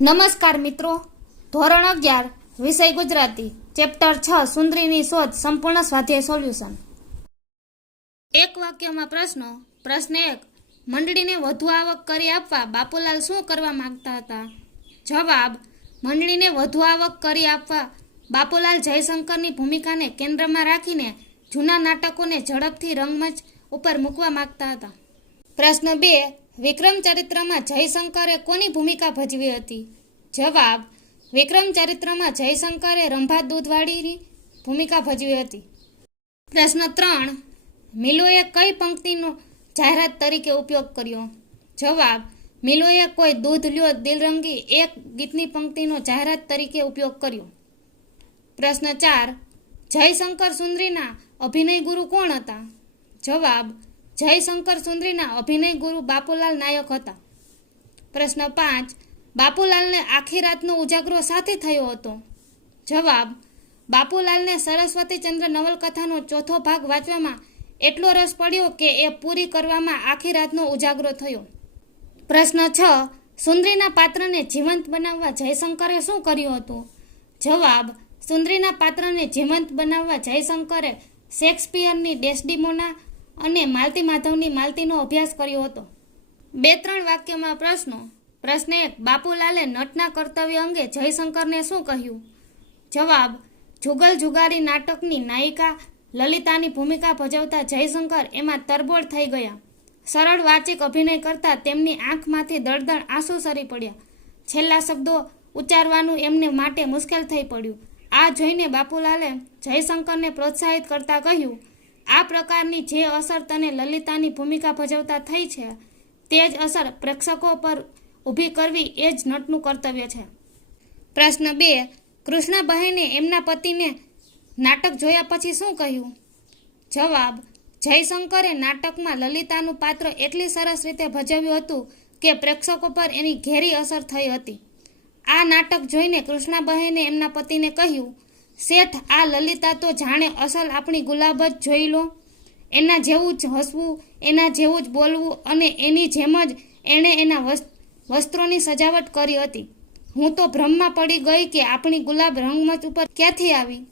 નમસ્કાર મિત્રો, ધોરણ 11 વિષય ગુજરાતી, ચેપ્ટર 6 સુંદરીની શોધ, સંપૂર્ણ સ્વાધ્યાય સોલ્યુશન. એક વાક્યમાં પ્રશ્નો. પ્રશ્ન 1. મંડળીને વધુ આવક કરી આપવા બાપુલાલ શું કરવા માંગતા હતા? જવાબ. મંડળીને વધુ આવક કરી આપવા બાપુલાલ જયશંકરની ભૂમિકાને કેન્દ્રમાં રાખીને જૂના નાટકોને ઝડપથી રંગમંચ ઉપર મૂકવા માંગતા હતા. પ્રશ્ન 2. વિક્રમ ચરિત્રમાં જયશંકરે કોની ભૂમિકા ભજવી હતી? જવાબ. વિક્રમ ચરિત્રમાં જયશંકરે રંભા દૂધવાળીની ભૂમિકા ભજવી હતી. પ્રશ્ન 3. મિલોએ કઈ પંક્તિનો જાહેરાત તરીકે ઉપયોગ કર્યો? જવાબ. મિલોએ કોઈ દૂધ લ્યો દિલરંગી એક ગીતની પંક્તિનો જાહેરાત તરીકે ઉપયોગ કર્યો. પ્રશ્ન 4. જયશંકર સુંદરીના અભિનય ગુરુ કોણ હતા? જવાબ. જયશંકર સુંદરીના અભિનય ગુરુ બાપુલાલ નાયક હતા. પ્રશ્ન 5. બાપુલાલને આખી રાતનો ઉજાગરો સાથે થયો હતો? જવાબ. બાપુલાલને સરસ્વતીચંદ્ર નવલકથાનો ચોથો ભાગ વાંચવામાં એટલો રસ પડ્યો કે એ પૂરી કરવામાં આખી રાતનો ઉજાગરો થયો. પ્રશ્ન 6. સુંદરીના પાત્રને જીવંત બનાવવા જયશંકરે શું કર્યું હતું? જવાબ. સુંદરીના પાત્રને જીવંત બનાવવા જયશંકરે શેક્સપિયરની ડેસ્ડિમોના અને માલતી માધવની માલતીનો અભ્યાસ કર્યો હતો. 2-3 વાક્યમાં પ્રશ્નો. પ્રશ્ન 1. બાપુલાલે નટના કર્તવ્ય અંગે જયશંકરને શું કહ્યું? જવાબ. જુગલ જુગારી નાટકની નાયિકા લલિતાની ભૂમિકા ભજવતા જયશંકર એમાં તરબોળ થઈ ગયા. સરળ વાચિક અભિનય કરતા તેમની આંખમાંથી દળદળ આંસુ સરી પડ્યા. છેલ્લા શબ્દો ઉચ્ચારવાનું એમને માટે મુશ્કેલ થઈ પડ્યું. આ જોઈને બાપુલાલે જયશંકરને પ્રોત્સાહિત કરતા કહ્યું, આ પ્રકારની જે અસર તને લલિતાની ભૂમિકા ભજવતા થઈ છે તે જ અસર પ્રેક્ષકો પર ઊભી કરવી એ જ નટનું કર્તવ્ય છે. પ્રશ્ન 2. કૃષ્ણાબહેને એમના પતિને નાટક જોયા પછી શું કહ્યું? જવાબ. જયશંકરે નાટકમાં લલિતાનું પાત્ર એટલી સરસ રીતે ભજવ્યું હતું કે પ્રેક્ષકો પર એની ઘેરી અસર થઈ હતી. આ નાટક જોઈને કૃષ્ણાબહેને એમના પતિને કહ્યું, શેઠ, આ લલિતા તો જાણે અસલ આપણી ગુલાબ જ જોઈ લો. એના જેવું જ હસવું, એના જેવું જ બોલવું અને એની જેમ જ એણે એના વસ્ત્રોની સજાવટ કરી હતી. હું તો ભ્રમમાં પડી ગઈ કે આપણી ગુલાબ રંગમંચ ઉપર ક્યાંથી આવી.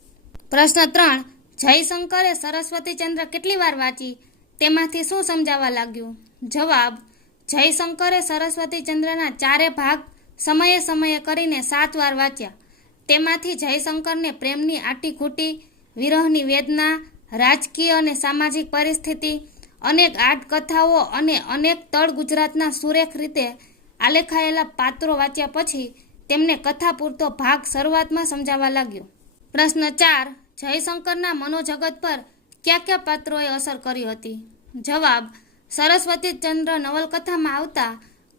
પ્રશ્ન 3. જયશંકરે સરસ્વતીચંદ્ર કેટલી વાર વાંચી? તેમાંથી શું સમજાવવા લાગ્યું? જવાબ. જયશંકરે સરસ્વતીચંદ્રના 4 ભાગ સમયે સમયે કરીને 7 વાર વાંચ્યા. તેમાંથી જયશંકરને પ્રેમની આટીઘૂટી, વિરહની વેદના, રાજકીય અને સામાજિક પરિસ્થિતિ, અનેક આટકથાઓ અને અનેક તળ ગુજરાતના સુરેખ રીતે આલેખાયેલા પાત્રો વાંચ્યા પછી તેમને કથા પૂરતો ભાગ શરૂઆતમાં સમજાવવા લાગ્યો. પ્રશ્ન 4. જયશંકરના મનોજગત પર કયા કયા પાત્રોએ અસર કરી હતી? જવાબ. સરસ્વતીચંદ્ર નવલકથામાં આવતા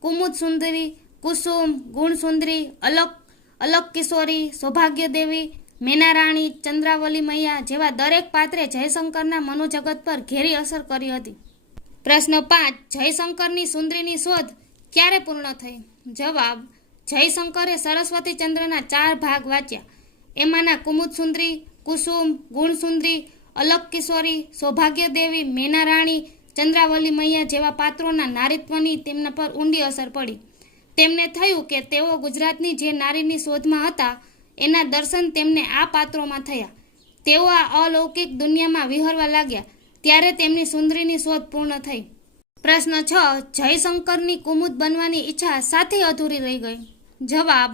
કુમુદ સુંદરી, કુસુમ, ગુણ સુંદરી, અલક કિશોરી, સૌભાગ્યદેવી, મેનારાણી, ચંદ્રાવલી મૈયા જેવા દરેક પાત્રે જયશંકરના મનોજગત પર ઘેરી અસર કરી હતી. પ્રશ્ન 5. જયશંકરની સુંદરીની શોધ ક્યારે પૂર્ણ થઈ? જવાબ. જયશંકરે સરસ્વતીચંદ્રના 4 ભાગ વાંચ્યા. એમાંના કુમુદ સુંદરી, કુસુમ, ગુણ સુંદરી, અલક કિશોરી, સૌભાગ્યદેવી, મેનારાણી, ચંદ્રાવલી મૈયા જેવા પાત્રોના નારીત્વની તેમના પર ઊંડી અસર પડી. તેમને થયું કે તેઓ ગુજરાતની જે નારીની શોધમાં હતા એના દર્શન તેમને આ પાત્રોમાં થયા. તેઓ આ અલૌકિક દુનિયામાં વિહરવા લાગ્યા. ત્યારે તેમની સુંદરીની શોધ પૂર્ણ થઈ. પ્રશ્ન 6. જયશંકરની કુમુદ બનવાની ઈચ્છા સાથે અધૂરી રહી ગઈ? જવાબ.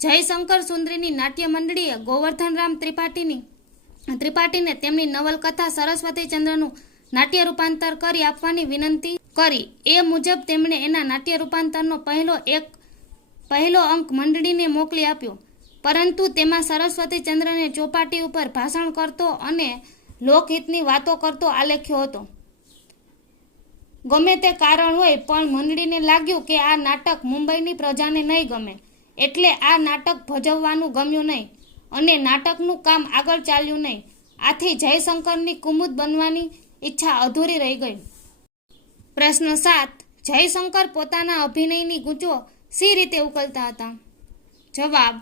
જયશંકર સુંદરીની નાટ્ય મંડળીએ ગોવર્ધનરામ ત્રિપાઠીને તેમની નવલકથા સરસ્વતીચંદ્રનું નાટ્ય રૂપાંતર કરી આપવાની વિનંતી કરી. એ મુજબ તેમણે એના નાટ્ય રૂપાંતરનો પહેલો અંક મંડળીને મોકલી આપ્યો. પરંતુ તેમાં સરસ્વતીચંદ્રને ચોપાટી ઉપર ભાષણ કરતો અને લોકહિતની વાતો કરતો આલેખ્યો હતો. ગમે તે કારણ હોય પણ મંડળીને લાગ્યું કે આ નાટક મુંબઈની પ્રજાને નહીં ગમે, એટલે આ નાટક ભજવવાનું ગમ્યું નહીં અને નાટકનું કામ આગળ ચાલ્યું નહીં. આથી જયશંકરની કુમુદ બનવાની ઈચ્છા અધૂરી રહી ગઈ. પ્રશ્ન 7. જયશંકર પોતાના અભિનયની ગૂંચો સી રીતે ઉકલતા હતા? જવાબ.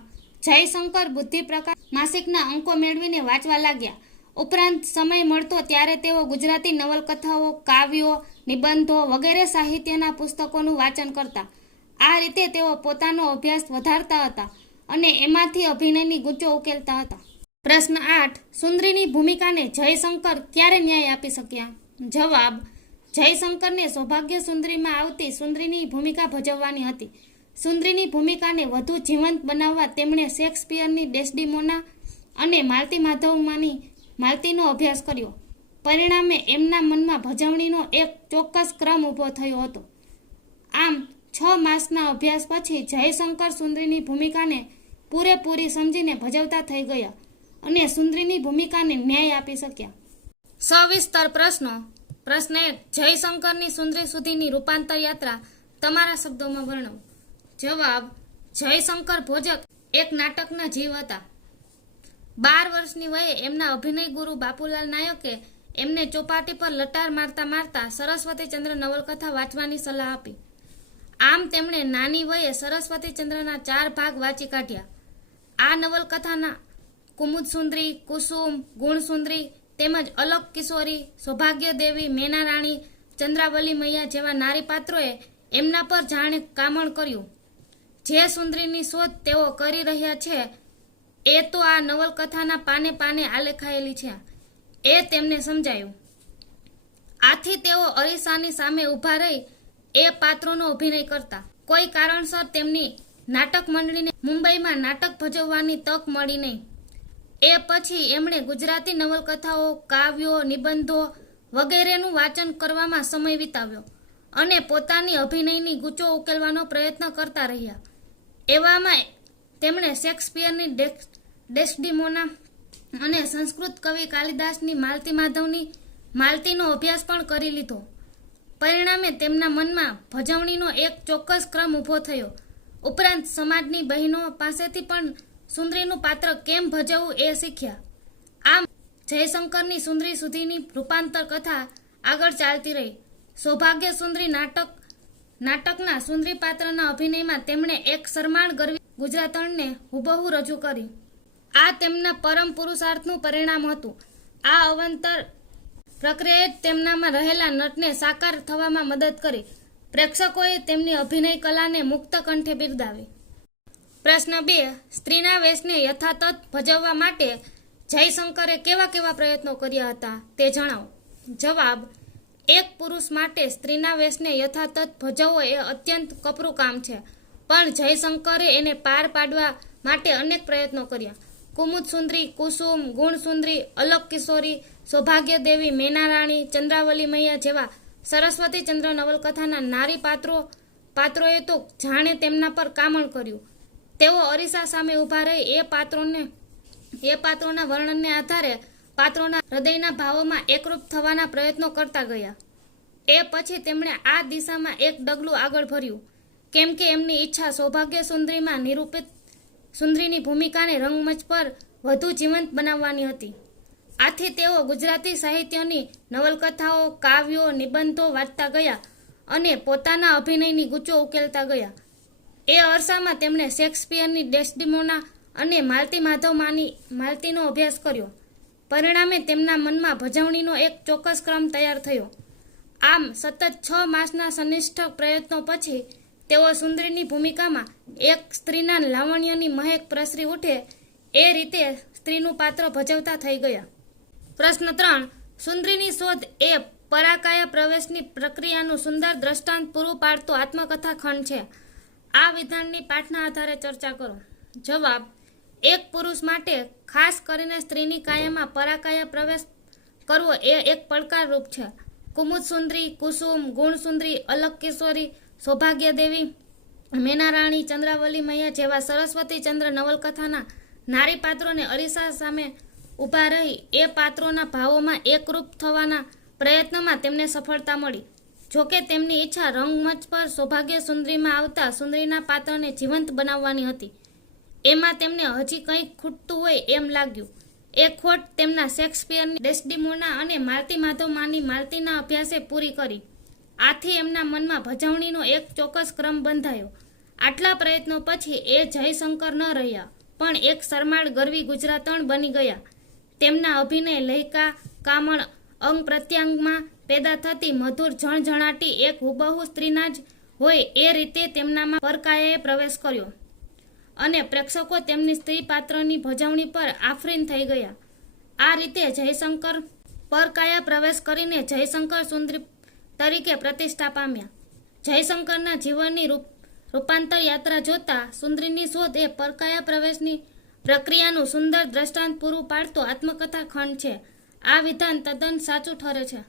જયશંકર બુદ્ધિપ્રકાશ માસિકના અંકો મેળવીને વાંચવા લાગ્યા. ઉપરાંત સમય મળતો ત્યારે તેઓ ગુજરાતી નવલકથાઓ, કાવ્યો, નિબંધો વગેરે સાહિત્યના પુસ્તકોનું વાંચન કરતા. આ રીતે તેઓ પોતાનો અભ્યાસ વધારતા હતા અને એમાંથી અભિનયની ગૂંચો ઉકેલતા હતા. પ્રશ્ન 8. સુંદરીની ભૂમિકાને જયશંકર ક્યારે ન્યાય આપી શક્યા? જવાબ: જયશંકરને સૌભાગ્ય સુંદરીમાં આવતી સુંદરીની ભૂમિકા ભજવવાની હતી. સુંદરીની ભૂમિકાને વધુ જીવંત બનાવવા તેમણે શેક્સપિયરની ડેસ્ડિમોના અને માલતી માધવમાંની માલતીનો અભ્યાસ કર્યો. પરિણામે એમના મનમાં ભજવણીનો એક ચોક્કસ ક્રમ ઊભો થયો હતો. આમ 6 માસના અભ્યાસ પછી જયશંકર સુંદરીની ભૂમિકાને પૂરેપૂરી સમજીને ભજવતા થઈ ગયા અને સુંદરીની ભૂમિકાને ન્યાય આપી શક્યા. સવિસ્તર પ્રશ્નો. પ્રશ્ન 1. જયશંકરની સુંદરી સુધીની રૂપાંતર યાત્રા તમારા શબ્દોમાં વર્ણવો. જવાબ: જયશંકર ભોજક એક નાટકના જીવ હતા. 12 વર્ષની વયે એમના અભિનય ગુરુ બાપુલાલ નાયકે એમને ચોપાટી પર લટાર મારતા મારતા સરસ્વતીચંદ્ર નવલકથા વાંચવાની સલાહ આપી. આમ તેમણે નાની વયે સરસ્વતીચંદ્રના 4 ભાગ વાંચી કાઢ્યા. આ નવલકથાના કુમુદ સુંદરી, કુસુમ, ગુણ સુંદરી તેમજ અલક કિશોરી, સૌભાગ્ય દેવી, મેના રાણી, ચંદ્રાવલી મૈયા જેવા નારી પાત્રોએ એમના પર જાણે કામણ કર્યું. જે સુંદરીની શોધ તેઓ કરી રહ્યા છે એ તો આ નવલકથાના પાને પાને આલેખાયેલી છે એ તેમને સમજાયું. આથી તેઓ અરીસાની સામે ઊભા રહી એ પાત્રોનો અભિનય કરતા. કોઈ કારણસર તેમની નાટક મંડળીને મુંબઈમાં નાટક ભજવવાની તક મળી નહીં. એ પછી એમણે ગુજરાતી નવલકથાઓ, કાવ્યો, નિબંધો વગેરેનું વાંચન કરવામાં સમય વિતાવ્યો અને પોતાની અભિનયની ગૂંચો ઉકેલવાનો પ્રયત્ન કરતા રહ્યા. એવામાં તેમણે શેક્સપિયરની ડેસ્ડિમોના અને સંસ્કૃત કવિ કાલિદાસની માલતી માધવની માલતીનો અભ્યાસ પણ કરી લીધો. પરિણામે તેમના મનમાં ભજવણીનો એક ચોક્કસ ક્રમ ઊભો થયો. ઉપરાંત સમાજની બહેનો પાસેથી પણ સુંદરીનું પાત્ર કેમ ભજવવું એ શીખ્યા. આમ જયશંકરની સુંદરી સુધીની રૂપાંતર કથા આગળ ચાલતી રહી. સૌભાગ્ય સુંદરી નાટકના સુંદરી પાત્રના અભિનયમાં તેમણે એક શરમાળ ગરવી ગુજરાતણને હુબહુ રજૂ કરી. આ તેમના પરમ પુરુષાર્થનું પરિણામ હતું. આ અવંતર પ્રક્રિયાએ તેમનામાં રહેલા નટને સાકાર થવામાં મદદ કરી. પ્રેક્ષકોએ તેમની અભિનય કલાને મુક્ત કંઠે બિરદાવી. પ્રશ્ન 2. સ્ત્રીના વેશને યથાતથ ભજવવા માટે જયશંકરે કેવા કેવા પ્રયત્નો કર્યા હતા તે જણાવો. જવાબ: એક પુરુષ માટે સ્ત્રીના વેશને યથાતથ ભજવવો એ અત્યંત કપરું કામ છે, પણ જયશંકરે એને પાર પાડવા માટે અનેક પ્રયત્નો કર્યા. કુમુદ સુંદરી, કુસુમ, ગુણ સુંદરી, અલક કિશોરી, સૌભાગ્ય દેવી, મેના રાણી, ચંદ્રાવલી મૈયા જેવા સરસ્વતીચંદ્ર નવલકથાના નારી પાત્રોએ તો જાણે તેમના પર કામણ કર્યું. તેઓ અરીસા સામે ઊભા રહી એ પાત્રોના વર્ણનને આધારે પાત્રોના હૃદયના ભાવોમાં એકરૂપ થવાના પ્રયત્નો કરતા ગયા. એ પછી તેમણે આ દિશામાં એક ડગલું આગળ ભર્યું, કેમ કે એમની ઈચ્છા સૌભાગ્ય સુંદરીમાં નિરૂપિત સુંદરીની ભૂમિકાને રંગમંચ પર વધુ જીવંત બનાવવાની હતી. આથી તેઓ ગુજરાતી સાહિત્યની નવલકથાઓ, કાવ્યો, નિબંધો વાંચતા ગયા અને પોતાના અભિનયની ગૂંચો ઉકેલતા ગયા. એ અરસામાં તેમણે શેક્સપિયરની ડેસ્ડિમોના અને માલતી માલતીનો અભ્યાસ કર્યો. પરિણામે તેમના મનમાં ભજવણીનો એક ચોક્કસ ક્રમ તૈયાર થયો. આમ સતત 6 માસના સનિષ્ઠ પ્રયત્નો પછી તેઓ સુંદરીની ભૂમિકામાં એક સ્ત્રીના લાવણ્યની મહેક પ્રસરી ઉઠે એ રીતે સ્ત્રીનું પાત્ર ભજવતા થઈ ગયા. પ્રશ્ન 3. સુંદરીની શોધ એ પરાકાયા પ્રવેશની પ્રક્રિયાનું સુંદર દ્રષ્ટાંત પૂરું પાડતો આત્મકથા ખંડ છે. આ વિધાનની પાઠના આધારે ચર્ચા કરો. જવાબ: એક પુરુષ માટે, ખાસ કરીને સ્ત્રીની કાયામાં પરાકાયા પ્રવેશ કરવો એ એક પડકારરૂપ છે. કુમુદ સુંદરી, કુસુમ, ગુણ સુંદરી, અલક કિશોરી, સૌભાગ્ય દેવી, મેના રાણી, ચંદ્રાવલી મૈયા જેવા સરસ્વતીચંદ્ર નવલકથાના નારી પાત્રોને અરીસા સામે ઊભા રહી એ પાત્રોના ભાવોમાં એકરૂપ થવાના પ્રયત્નમાં તેમને સફળતા મળી. જોકે તેમની ઈચ્છા રંગમંચ પર સૌભાગ્ય સુંદરીમાં આવતા સુંદરીના પાત્રને જીવંત બનાવવાની હતી. એમાં તેમને હજી કંઈક ખૂટતું હોય એમ લાગ્યું. એ ખોટ તેમના શેક્સપિયરની ડેસ્ડિમોના અને માલતી માધવમાંની માલતીના અભ્યાસે પૂરી કરી. આથી એમના મનમાં ભજવણીનો એક ચોક્કસ ક્રમ બંધાયો. આટલા પ્રયત્નો પછી એ જયશંકર ન રહ્યા, પણ એક શરમાળ ગરવી ગુજરાતણ બની ગયા. તેમના અભિનય લહેકા, કામણ, અંગ પ્રત્યંગમાં પેદા થતી મધુર જણજણાટી એક હુબહુ સ્ત્રીના જ હોય એ રીતે તેમનામાં પરકાયાએ પ્રવેશ કર્યો અને પ્રેક્ષકો તેમની સ્ત્રી પાત્રની ભજવણી પર આફરીન થઈ ગયા. આ રીતે જયશંકર પરકાયા પ્રવેશ કરીને જયશંકર સુંદરી તરીકે પ્રતિષ્ઠા પામ્યા. જયશંકરના જીવનની રૂપાંતર યાત્રા જોતા સુંદરીની શોધ એ પરકાયા પ્રવેશની પ્રક્રિયાનું સુંદર દ્રષ્ટાંત પૂરું પાડતો આત્મકથા ખંડ છે. આ વિધાન તદ્દન સાચું ઠરે છે.